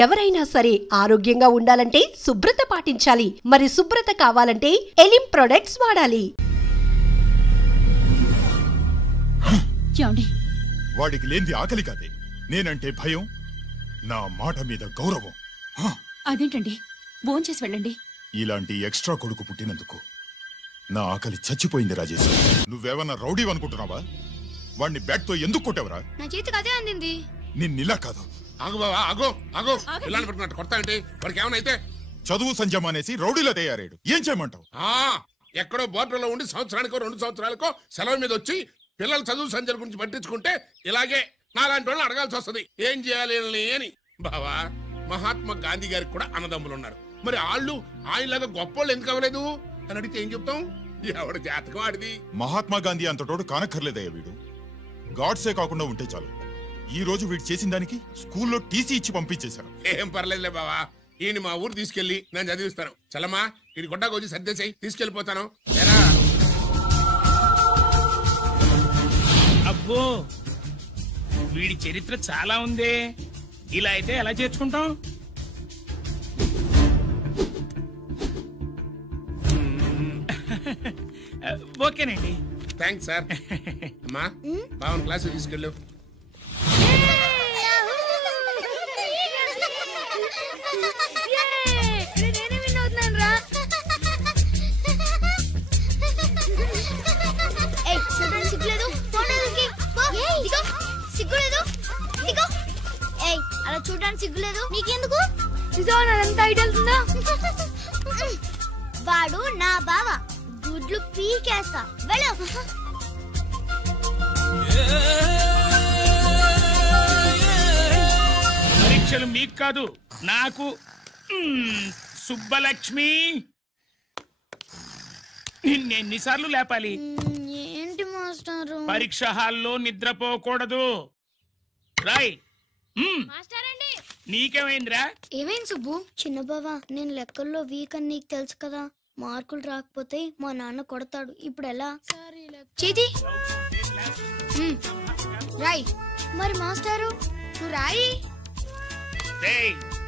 ఎవరైనా సరే ఆరోగ్యంగా ఉండాలంటే శుభ్రత పాటించాలి. మరి శుభ్రత కావాలంటే ఎలిం ప్రొడక్ట్స్ వాడాలి. వాడికి లేనిది ఆకలి కాదే, నేనంటే భయం, నా మాట మీద గౌరవం. అదేంటండి, భోంచేసి వెళ్ళండి. ఇలాంటి ఎక్స్ట్రా కొడుకు పుట్టినందుకు నా ఆకలి చచ్చిపోయింది రాజేష్. నువ్వేమన్నా రౌడీ అనుకుంటున్నావా? వాడిని బ్యాట్ తో ఎందుకు కొట్టావరా? నా చేతికి అదే అందింది. నిన్నిలా కాదు. ఆగు బావా, ఆగు ఆగు. పిల్లలు పెట్టుకున్నట్టు కొడతా అంటే వాడికి ఏమైనా చదువు సంజయం అనేసి రౌడీలో తయారాడు. ఏం చేయమంటావు? ఎక్కడో బోర్డర్లో ఉండి సంవత్సరానికో 2 సంవత్సరాలకో సెలవు మీద వచ్చి పిల్లలు చదువు సంజయ్ గురించి పట్టించుకుంటే ఇలాగే నాలాంటి వాళ్ళు అడగాల్సి వస్తుంది. ఏం చేయాలి అని. బావా, మహాత్మా గాంధీ గారికి కూడా అన్నదమ్ములు ఉన్నారు. మరి వాళ్ళు ఆయనలాగా గొప్పోళ్ళు ఎందుకు అవ్వలేదు అని అడిగితే ఏం చెప్తాం? ఎవడు జాతకం ఆడిది. మహాత్మా గాంధీ అంతటోడు కానక్కర్లేదయ్యా వీడు. గాడ్సే కాకుండా ఉంటే చాలు. ఈ రోజు వీడు చేసిన దానికి స్కూల్లో టీసీ ఇచ్చి పంపించేశారు. ఏం పర్లేదులే బావా, ఈయన మా ఊరు తీసుకెళ్లి నేను చదివిస్తాను. చలమా, ఈ గొడ్డకు వచ్చి సర్దేశాయి, తీసుకెళ్లిపోతాను. అబ్బో, వీడి చరిత్ర చాలా ఉందే. ఇలా అయితే ఎలా చేర్చుకుంటాం? ఓకేనండి, థ్యాంక్స్ సార్. అమ్మా, బావన్ క్లాస్ తీసుకెళ్ళు. అలా చూడడానికి సిగ్గులేదు నీకెందుకు? నిజంతా ఐడల్తుందా? వాడు నా బావ, గుడ్లు పీకేస్తా. వెళ్ళు. పరీక్షలు మీకు కాదు, నాకు. సుబ్బలక్ష్మి, నిన్నెన్నిసార్లు లేపాలి? ఏంటి మాస్టారు? పరీక్ష హాల్లో నిద్రపోకూడదు. రాయ్. నీకేమైందిరా? ఏమైంది సుబ్బు? చిన్న బావా, నేను లెక్కల్లో వీక్ అని నీకు తెలుసు కదా. మార్కులు రాకపోతే మా నాన్న కొడతాడు. ఇప్పుడు ఎలా? చేతి రాయ్. మరి మాస్టారు నువ్వు రాయి.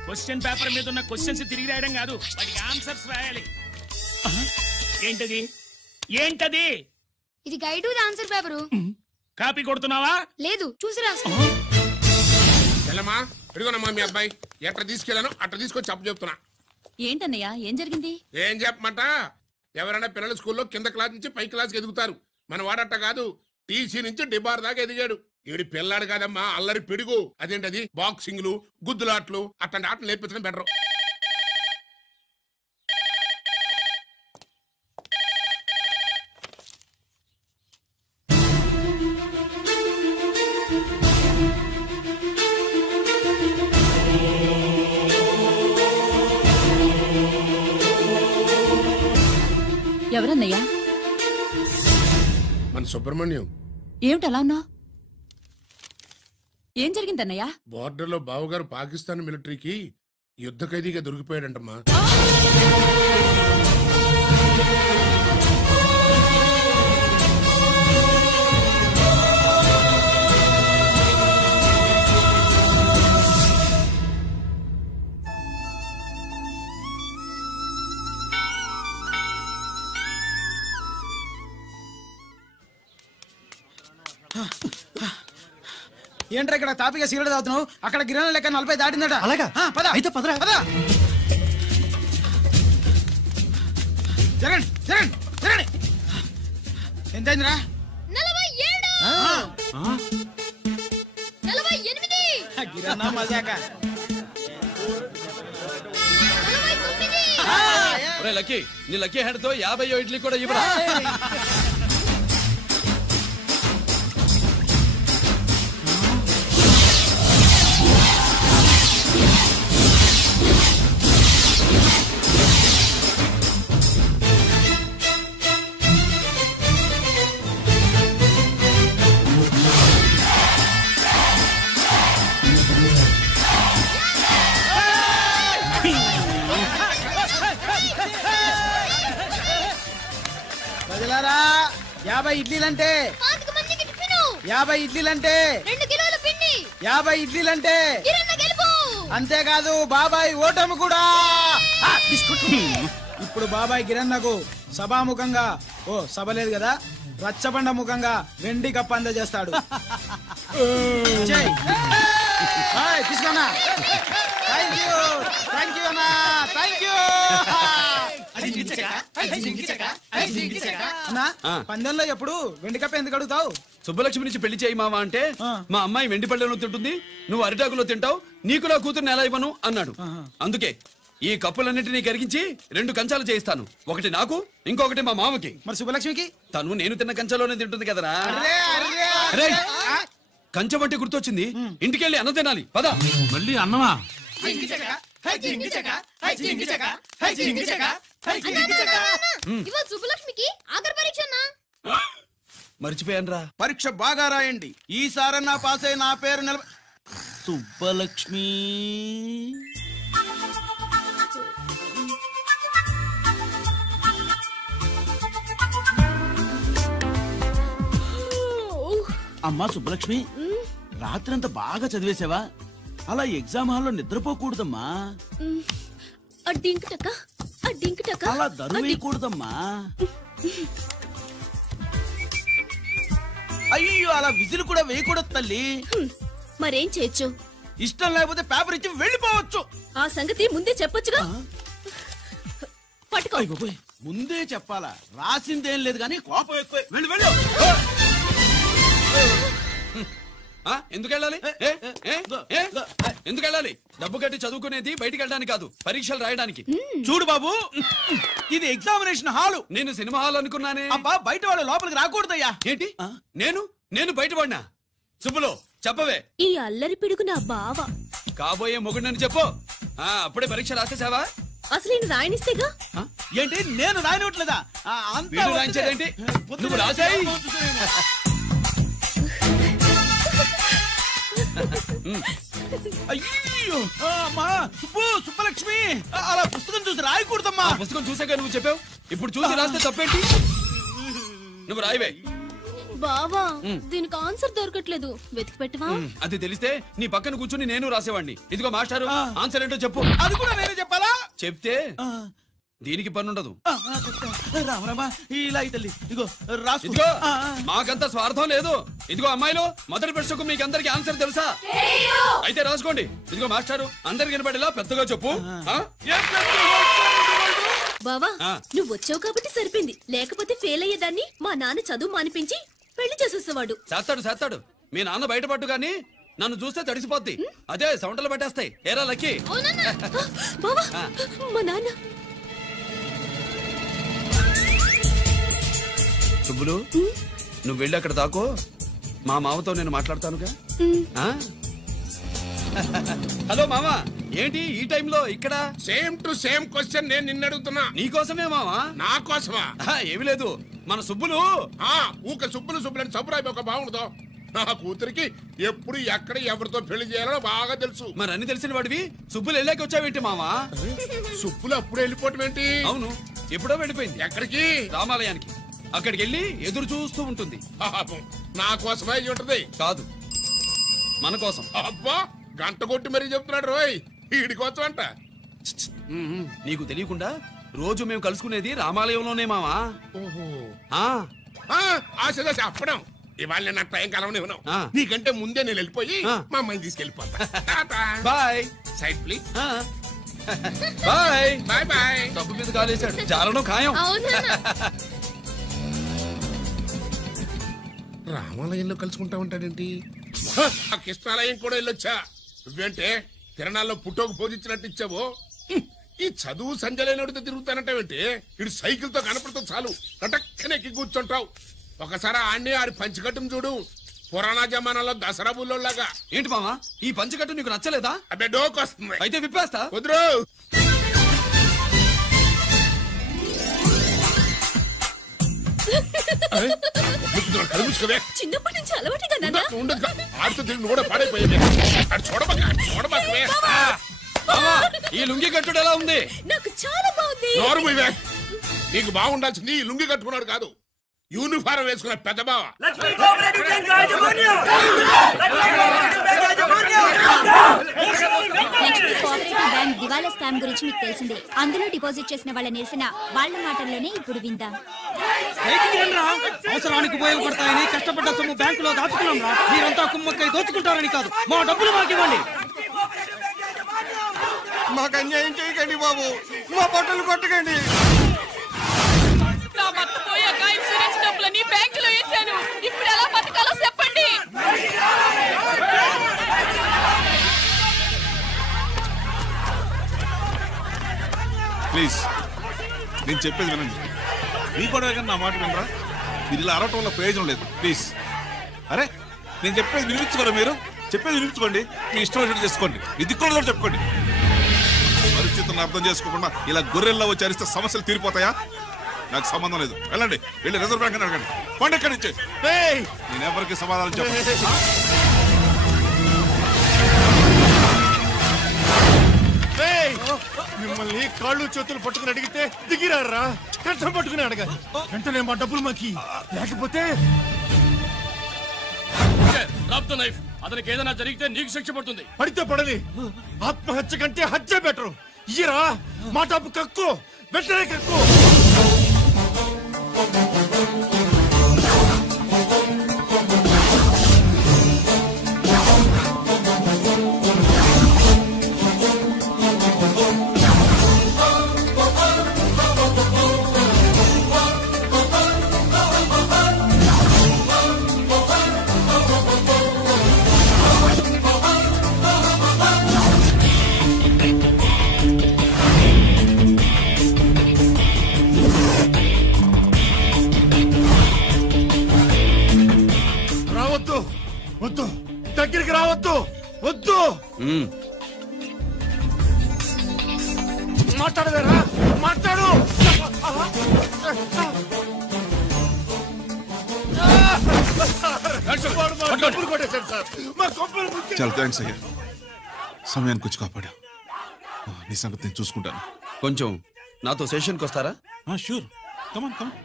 క్వశ్చన్ పేపర్ మీద ఉన్న క్వశ్చన్స్ తిరిగి రాయడం కాదు, వాటికి ఆన్సర్స్ రాయాలి. ఏంటది? ఏంటది? ఇది గైడ్ ఆన్సర్ పేపరు. కాపీ కొడుతున్నావా? లేదు, చూసి రాసుకో. చెల్లమ్మా, ఇదిగోనమ్మా మీ అబ్బాయి. ఎట్లా తీసుకెళ్ళాను అట్లా తీసుకొచ్చి అప్పు చెప్తున్నా. ఏంటన్నయ్యా, ఏం జరిగింది? ఏం చెప్పమంట? ఎవరైనా పిల్లల స్కూల్లో కింద క్లాస్ నుంచి పై క్లాస్కి ఎదుగుతారు. మన వాడట్ట కాదు, టీసీ నుంచి డిబార్ దాకా ఎదిగాడు. ఈడి పిల్లాడు కాదమ్మా, అల్లరి పిడుగు. అదేంటది, బాక్సింగ్లు, గుద్దులాట్లు, అట్లాంటి ఆటలు నేర్పించడం బెటర్. ఎవరన్నయ్యా? మన సుబ్రహ్మణ్యం. ఏమిటలా ఉన్నా? ఏం జరిగిందన్నయ్యా? బోర్డర్లో బావగారు పాకిస్తాన్ మిలిటరీకి యుద్ధ ఖైదీగా దొరికిపోయాడంటమ్మా. ఏంట్రా ఇక్కడ తాపిగా సిగరెట్ తాగుతున్నావు? అక్కడ గిరణం లెక్క 40 దాటిందట. అలాగా? పద అయితే పదరా. పద. జరగండి జరగండి జరగండి. ఎంతైందిరా? 47. గిరన్నా మజాక. లక్కీ, నీ లక్కీ హ్యాండ్ తో 50 ఇడ్లీ కూడా ఇవ్వరా? ప్రజలారా, 50 ఇడ్లీలంటే 50 ఇడ్లీలంటే 2 కిలోల పిండి 50 ఇడ్లీలంటే కిరణ్ గెలుపు అంతేకాదు బాబాయ్ ఓటమి కూడా. ఇప్పుడు బాబాయ్ గిరన్నకు సభాముఖంగా సభ లేదు కదా, రచ్చబండ ముఖంగా వెండి కప్ప అందజేస్తాడు. తీసుకున్నా. థ్యాంక్ యూ అన్నా, థ్యాంక్ యూ అన్నా. పందెంలో ఎప్పుడు వెండి కప్ప ఎందుకు అడుగుతావు? సుబ్బలక్ష్మి నుంచి పెళ్లి చేయి మావా అంటే మా అమ్మాయి వెండి పళ్ళెలో తింటుంది, నువ్వు అరిటాకులో తింటావు, నీకు నా కూతుర్ని ఎలా ఇవ్వను అన్నాడు. అందుకే ఈ కప్పులన్నింటినీ కరిగించి 2 కంచాలు చేయిస్తాను. ఒకటి నాకు, ఇంకొకటి మా మామకి. మరి సుబ్బలక్ష్మికి? తను నేను తిన్న కంచంలోనే తింటుంది కదరా. కంచం అంటే గుర్తొచ్చింది, ఇంటికెళ్ళి అన్నం తినాలి. పద. మళ్ళీ అన్నమా? సుబ్బలక్ష్మికి ఆఖరి పరీక్ష. మర్చిపోయాను రా. పరీక్ష బాగా రాయండి, ఈసారన్నా పాస్ అయి నా పేరు సుబ్బలక్ష్మి. అమ్మా సుబ్బలక్ష్మి, రాత్రంతా బాగా చదివేసావా? అలా ఎగ్జామ్ హాల్లో నిద్రపోకూడదమ్మా. అలా దరువేయకూడదమ్మా. అయ్యో, అలా విజిల్ కూడా వేయకూడదు తల్లి. మరేం చేయొచ్చు? ఇష్టం లేకపోతే పేపర్ ఇచ్చి వెళ్ళిపోవచ్చు. ఆ సంగతి ముందే చెప్పొచ్చుగా. పట్టుకో. ముందే చెప్పాలా? రాసిందేం లేదు కానీ కోపం ఎక్కువ. వెళ్ళు వెళ్ళు. ఎందుకెళ్ళాలి? ఎందుకెళ్ళాలి? డబ్బు కట్టి చదువుకునేది బయటికి వెళ్ళడానికి కాదు, పరీక్షలు రాయడానికి. చూడు బాబు, ఇది ఎగ్జామినేషన్ హాలు. నేను సినిమా హాల్ అనుకున్నానే. అబ్బా, బయట వాళ్ళు లోపలికి రాకూడదయ్యా. ఏంటి? నేను బయటపడినా? సుబ్బులు చెప్పవే. ఈ అల్లరి పిడుగు నా బావ. కాబోయే మొగుడని చెప్పు. అప్పుడే పరీక్ష రాసేసావా? అసలు నేను రాయనిస్తేగా. ఏంటి, నేను రాయనివ్వట్లేదా? వీడు రాయించేదేంటి? నువ్వు రాసాయి. అయ్యో అమ్మా, సుబ్బలక్ష్మి, అలా పుస్తకం చూసి రాయకూడదమ్మా. పుస్తకం చూసాక నువ్వు చెప్పావు, ఇప్పుడు చూసి రాస్తే తప్పేంటి? నువ్వు రాయవే. బావా, దీనికి ఆన్సర్ దొరకట్లేదు, వెతికి పెట్టవా? అది తెలిస్తే నీ పక్కన కూర్చుని నేను రాసేవాడిని. ఇదిగో మాస్టారు, ఆన్సర్ ఏంటో చెప్పు. అది కూడా నేనే చెప్పాలా? చెప్తే దీనికి పనుండదు. రామరామా, ఇలా తల్లి, ఇదిగో రాసు. ఇదిగో, మాకంత స్వార్థం లేదు. ఇదిగో అమ్మాయిలు, మొదటి ప్రశ్నకు మీకు అందరికి ఆన్సర్ తెలుసా? అయితే రాసుకోండి. ఇదిగో మాస్టారు, అందరికి వినపడేలా పెద్దగా చెప్పు. బావా, నువ్వు వచ్చావు కాబట్టి సరిపోయింది, లేకపోతే ఫెయిల్ అయ్యేదాన్ని. మా నాన్న చదువు మానిపించి పెళ్లి చేసేసేవాడు. చేస్తాడు. మీ నాన్న బయటపట్టు గాని నన్ను చూస్తే తడిసిపోద్ది. అదే సౌంటలు పట్టేస్తాయి. ఏరా లక్కీ. బావా, మా నాన్న. సుబ్బులు, నువ్వు వెళ్ళి అక్కడ దాకో, మా మామతో నేను మాట్లాడతానుగా. హలో మామా, ఏంటి ఈ టైంలో ఇక్కడ? సేమ్ టు సేమ్ క్వశ్చన్ నేను నిన్ను అడుగుతున్నా. నీకోసమే మామా. నా కోసమా? ఏమి లేదు, మన సుబ్బులు ఊక సుబ్బులు అని సబ్బురాయి ఒక బాగుండదు. నా కూతురికి ఎప్పుడు ఎక్కడ ఎవరితో పెళ్లి చేయాలో బాగా తెలుసు. మరి అన్ని తెలిసిన వాడివి సుబ్బులు వెళ్ళాక వచ్చావేంటి మామా? సుబ్బులు అప్పుడు వెళ్ళిపోవటం ఏంటి? అవును, ఎప్పుడో వెళ్ళిపోయింది. ఎక్కడికి? రామాలయానికి. అక్కడికి వెళ్ళి ఎదురు చూస్తూ ఉంటుంది. నా కోసమే ఉంటది. కాదు, మన కోసం. అబ్బా, గంట కొట్టి మరీ చెప్తున్నాడు రోయ్, వీడి కోసం అంట. నీకు తెలియకుండా రోజు మేము కలుసుకునేది రామాలయంలోనే మావా. ఆశ చెప్పడం. ఇవాళ నా టైం కలవని ఉన్నావు. నీకంటే ముందే నేను వెళ్ళిపోయి మా అమ్మాయిని తీసుకెళ్ళిపోతా. Bye. Side please. Bye bye bye. డబ్బు మీద కాలేశాడు, జారడం ఖాయం. రామాలయంలో కలుసుకుంటా ఉంటాడేంటి? కృష్ణాలయం కూడా వెళ్ళొచ్చా? నువ్వేంటే తిరణాల్లో పుట్టోకు పూజించినట్టు ఇచ్చావు. ఈ చదువు సంజలైనడితో తిరుగుతానంటావేంటి? ఇటు సైకిల్ తో కనపడితే చాలు కటక్కనెక్కి కూర్చుంటావు. ఒకసారి ఆడిని ఆడి పంచకట్టును చూడు, పురాణ జమానాలో దసరా బుల్లోలాగా. ఏంటి మామా, ఈ పంచకట్టు నీకు నచ్చలేదా? అబ్బే, డోకు వస్తుంది. అయితే విప్పేస్తా. కుదురు. చిన్నప్పటి నుంచి అలవాటుగా కూడా పాడైపోయింది. ఈ లుంగి కట్టుడు ఎలా ఉంది? నాకు చాలా బాగుంది. నీకు బాగుండాల్సింది ఈ లుంగి కట్టుకున్నాడు కాదు, యూనిఫారం వేసుకున్న పెద్ద బావ. కోఆపరేటివ్ బ్యాంక్ దివాలా స్కామ్ గురించి మీకు తెలిసిందే. అందులో డిపాజిట్ చేసిన వాళ్ళ నిరసన వాళ్ళ మాటల్లోనే ఇప్పుడు విందాం. అవసరానికి ఉపయోగపడతాయని కష్టపడ్డ సొమ్ము బ్యాంకులో దాచుకున్నాం రా. మీరంతా కుమ్మక్కై దోచుకుంటారని కాదు, మా డబ్బులు మాకు ఇవ్వండి. మాకు అన్యాయం చేయకండి బాబు, మా బట్టలు కొట్టకండి. నా భర్త పోయాక ఇన్సూరెన్స్ డబ్బులని బ్యాంకులో వేశాను. ఇప్పుడు ఎలా బతకాలో చెప్పండి. ప్లీజ్ నేను చెప్పేది వినండి. మీ కూడా నా మాట వినరా? మీరు ఇలా అరవటం వల్ల ప్రయోజనం లేదు. ప్లీజ్ అరే నేను చెప్పేది వినిపించుకోరా? మీరు చెప్పేది వినిపించుకోండి, మీ ఇష్టం వచ్చినట్టు చేసుకోండి, మీ దిక్కులో చెప్పుకోండి. పరిస్థితులను అర్థం చేసుకోకుండా ఇలా గొర్రెల్లో వచ్చి అరిస్తే సమస్యలు తీరిపోతాయా? నాకు సంబంధం లేదు. వెళ్ళండి, వెళ్ళి రిజర్వ్ బ్యాంక్ అని అడగండి. పండి ఎక్కడి నుంచి. నేను ఎవరికి సమాధానం చెప్పను. మిమ్మల్ని కాళ్ళు చేతులు పట్టుకుని అడిగితే దిగిరారా? కష్టం పట్టుకుని అడగాలి. వెంటనే మా డబ్బులు మాకి, లేకపోతే అతనికి ఏదైనా జరిగితే నీకు శిక్ష పడుతుంది. పడితే పడని, ఆత్మహత్య కంటే హత్య బెటరు. ఇయ్యరా మా డబ్బు, కక్కు, వెంటనే కక్కు. వద్దు, దగ్గరికి రావద్దు, వద్దు. మాట్లాడవేరా? మాట్లాడు. చాలా థ్యాంక్స్ అయ్యా, సమయానికి వచ్చి కాపాడా. నీ సంగతి నేను చూసుకుంటాను. కొంచెం నాతో సెషన్కి వస్తారా? షూర్, కమాన్ కమాన్.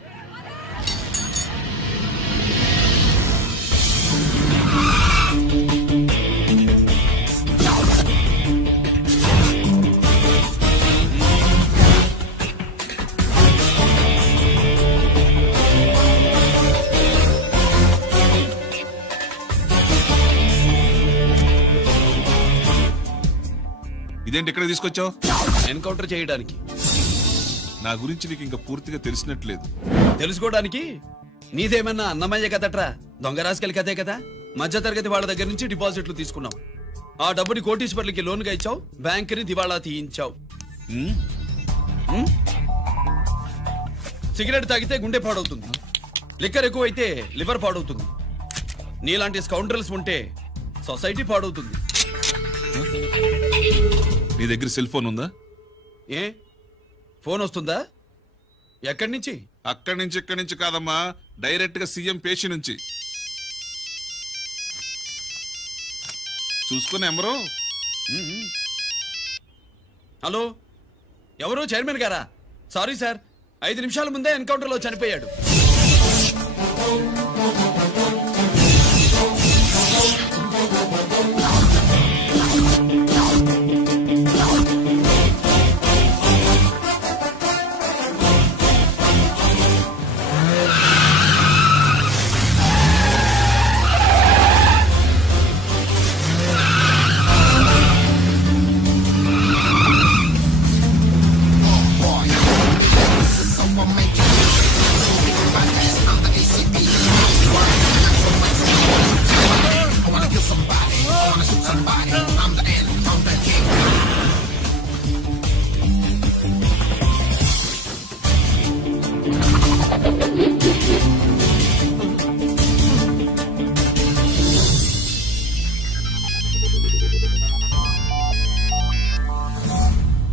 ఇదేంటి ఇక్కడ తీసుకొచ్చావు? ఎన్కౌంటర్ చేయడానికి. నా గురించి నీకు ఇంకా పూర్తిగా తెలిసినట్లేదు. తెలుసుకోవడానికి నీదేమన్నా అన్నమయ్య కదట్రా, దొంగ రాసుకెళ్ళి కదే కదా. మధ్య తరగతి వాళ్ళ దగ్గర నుంచి డిపాజిట్లు తీసుకున్నావు. ఆ డబ్బుని కోటీశ్వర్లకి లోన్గా ఇచ్చావు, బ్యాంకుని దివాళా తీయించావు. సిగరెట్ తాగితే గుండె పాడవుతుంది, లిక్కర్ ఎక్కువైతే లివర్ పాడవుతుంది. నీలాంటి స్కౌండ్రల్స్ ఉంటే సొసైటీ పాడవుతుంది. నీ దగ్గర సెల్ ఫోన్ ఉందా? ఏ ఫోన్ వస్తుందా? ఎక్కడి నుంచి? అక్కడి నుంచి ఇక్కడి నుంచి కాదమ్మా, డైరెక్ట్ గా సీఎం పేషి నుంచి. చూసుకుని ఎవరు? హలో, ఎవరు? చైర్మన్ గారా? సారీ సార్, 5 నిమిషాల ముందే ఎన్కౌంటర్ లో చనిపోయాడు.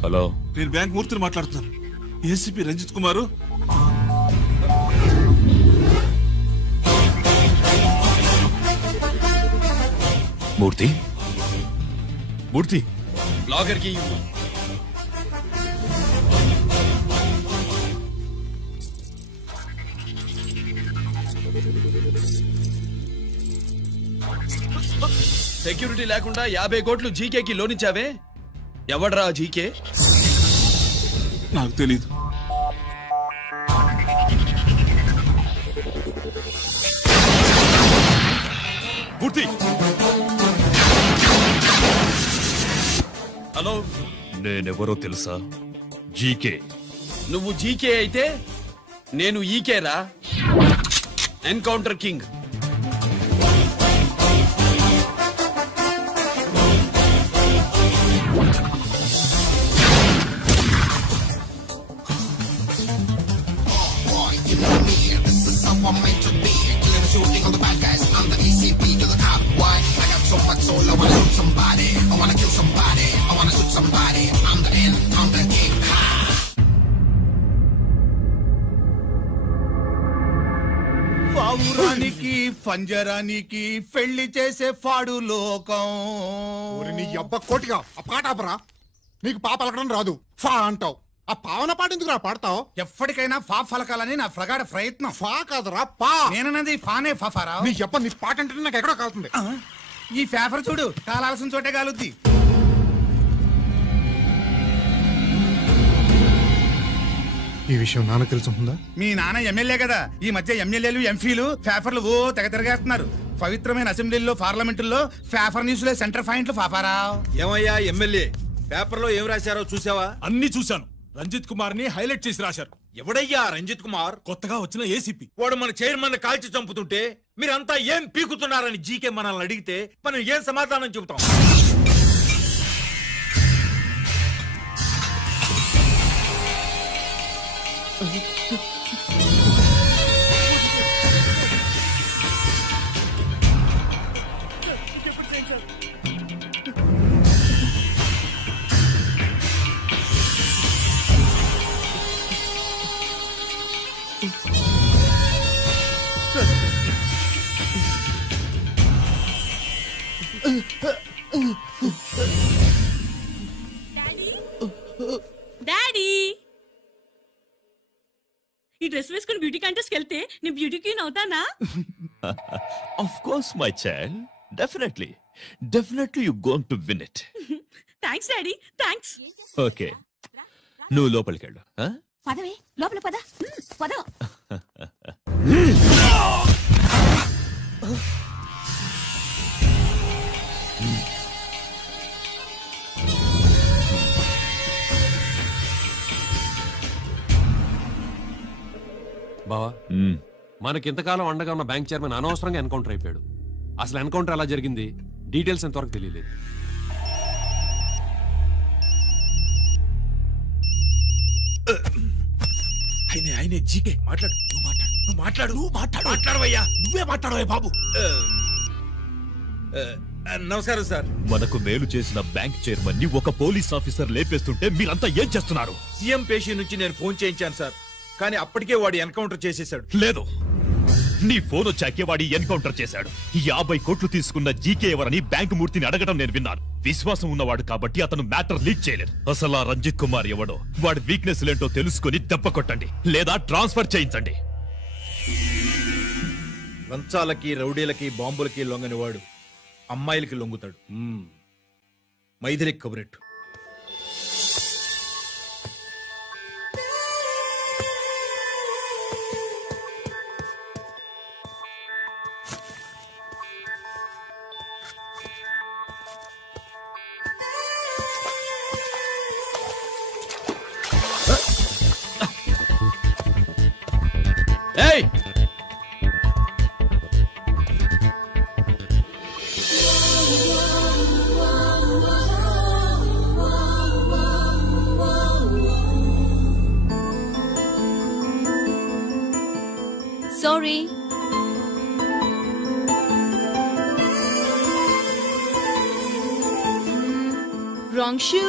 హలో, నేను బ్యాంక్ మూర్తిని మాట్లాడుతున్నాను. ఏసీపీ రంజిత్ కుమారు. మూర్తి, మూర్తి, లాగర్ కి సెక్యూరిటీ లేకుండా 50 కోట్లు జీకేకి లోన్ ఇచ్చావే, ఎవడ్రా జీకే? నాకు తెలీదు. హలో, నేనెవరో తెలుసా? జీకే. నువ్వు జీకే అయితే నేను ఈకే రా, ఎన్కౌంటర్ కింగ్. పావురానికి పంజరానికి పెళ్లి చేసే ఫాడు లోకం. నీ అబ్బ కోటిగా ఆ పాట ఆపరా. నీకు పా పలకడం రాదు, ఫా అంటావు. ఆ పావన పాట ఎందుకు రా పాడతావు? ఎప్పటికైనా ఫా ఫలకాలని నా ప్రగాఢ ప్రయత్నం. ఫా కాదురా పా. నేనన్నది ఫానే ఫారా. నీ అబ్బ నీ పాట అంటే నాకు ఎక్కడో కాలుతుంది. ఈ పేపర్ చూడు, కాలాల్సిన చోటే కాలుద్ది. ఈ విషయం నాన్న తెలుసుందా? మీ నాన్న ఎమ్మెల్యే కదా. ఈ మధ్య ఎమ్మెల్యేలు ఎంపీలు పేపర్లు ఓ తెగ తిరగేస్తున్నారు. పవిత్రమైన అసెంబ్లీలో పార్లమెంటుల్లో పేపర్ న్యూస్ లో సెంటర్ పాయింట్లు పాపారా. ఏమయ్యా ఎమ్మెల్యే, పేపర్ లో ఏం రాశారో చూసావా? అన్ని చూశాను. రంజిత్ కుమార్ ని హైలైట్ చేసి రాశారు. ఎవడయ్యా రంజిత్ కుమార్? కొత్తగా వచ్చిన ఏసీపీ. వాడు మన చైర్మన్ కాల్చి చంపుతుంటే మీరంతా ఏం పీకుతున్నారని జీకే మనల్ని అడిగితే మనం ఏం సమాధానం చెబుతాం? డాడీ, ఈ డ్రెస్ వేసుకుని బ్యూటీ కాంటెస్ట్ వెళ్తే నీ బ్యూటీ క్వీన్ అవుతానా? Of course my child, definitely you going to win it. Thanks daddy, thanks. Okay, నువ్వు లోపలికి వెళ్ళు. పదవే, లోపల పద. పద. బావా, మనకింతకాలం అండగా ఉన్న బ్యాంక్ చైర్మన్ అనవసరంగా ఎన్కౌంటర్ అయిపోయాడు. అసలు ఎన్కౌంటర్ ఎలా జరిగింది, డీటెయిల్స్ ఎంతవరకు తెలియలేదు. ఆయనే జీకే. మాట్లాడు, మాట్లాడవయ్యా. నువ్వే మాట్లాడవే బాబు. నమస్కారం సార్. మనకు మేలు చేసిన బ్యాంక్ చైర్మన్ ని ఒక పోలీస్ ఆఫీసర్ లేపేస్తుంటే మీరంతా ఏం చేస్తున్నారు? సీఎం పేషీ నుంచి నేను ఫోన్ చేయించాను సార్, కానీ అప్పటికే వాడు ఎన్కౌంటర్ చేసేశాడు. లేదు, నీ ఫోన్ వచ్చాకే వాడి ఎన్కౌంటర్ చేశాడు. 50 కోట్లు తీసుకున్న జీకే ఎవరని బ్యాంకు మూర్తిని అడగడం నేను విన్నాను. విశ్వాసం ఉన్నవాడు కాబట్టి అతను మ్యాటర్ లీక్ చేయలేదు. అసలు ఆ రంజిత్ కుమార్ ఎవడో, వాడి వీక్నెస్ లేంటో తెలుసుకుని దెబ్బ కొట్టండి, లేదా ట్రాన్స్ఫర్ చేయించండి. లంచాలకి, రౌడీలకి, బాంబులకి లొంగని వాడు అమ్మాయిలకి లొంగుతాడు. మైథిలికి కబురెట్టు. ఏయ్, సారీ. Wrong shoe.